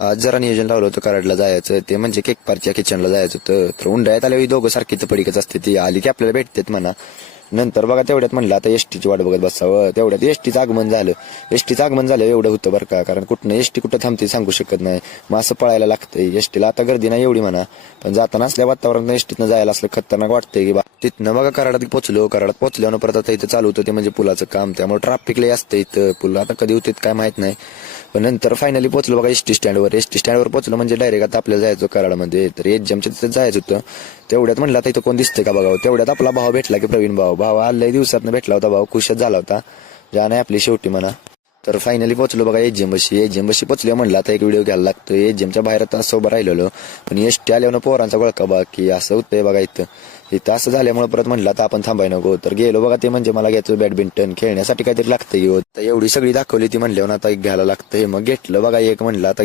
आज जरा नियोजन लावलं होतं कराडला जायचं, ते म्हणजे केक पारच्या किचनला जायचं होतं. तर उंडाळ्यात आल्यावर दोघं सारखीच पडीकच असते, ती आली की आपल्याला भेटतेत म्हणा. नंतर बघा तेवढ्यात म्हणलं आता एसटीची वाट बघत बसावं, तेवढ्यात एसटीचं आगमन झालं. एसटीचं आगमन झालं एवढं होतं बरं का, कारण कुठनं एसटी कुठं थांबते सांगू शकत नाही. मग असं पळायला लागतंय. एसटीला आता गर्दी नाही एवढी म्हणा, पण जाताना असल्या वातावरणात एसटीतनं जायला असलं खतरनाक वाटतंय की बा. तिथनं बघा कराडात पोहोचलो. कराडात पोहोचल्यावर परत आता इथं चालू होतं ते म्हणजे पुलाचं काम, त्यामुळे ट्रॅफिक लय असतं इथं. पुल आता कधी होते काय माहित नाही. पण नंतर फायनली पोहोचलो बघा एसटी स्टँडवर. एसटी स्टँडवर पोहोचलो म्हणजे डायरेक्ट आता आपल्याला जायचं कराडमध्ये. तर एजमच्या तिथं जायचं होतं. तेवढ्यात म्हणलं आता इथं कोण दिसतंय का बघावं. तेवढ्यात आपला भाव भेटला की प्रवीण भाव आलंय दिवसातनं भेटला होता भाऊ, खुशच झाला होता. जा नाही आपली शेवटी म्हणा. तर फायनली पोहोचलो बघा एजीएम बशी पोहोचलो. म्हणलं आता एक व्हिडिओ घ्यायला लागतो. एजीएमच्या बाहेर आता असं उभं राहिलेलो, पण एसटी आल्यावर पोरांचा गोळका बघा की असं होतंय बघा इथं असं झाल्यामुळे परत म्हणलं आता आपण थांबाय नको. तर गेलो बघा, ते म्हणजे मला घ्यायचं बॅडमिंटन खेळण्यासाठी काहीतरी लागतं. एवढी सगळी दाखवली ती म्हणल्यावर आता एक घ्यायला लागतंय. मग घेतलं बघा एक, म्हणलं आता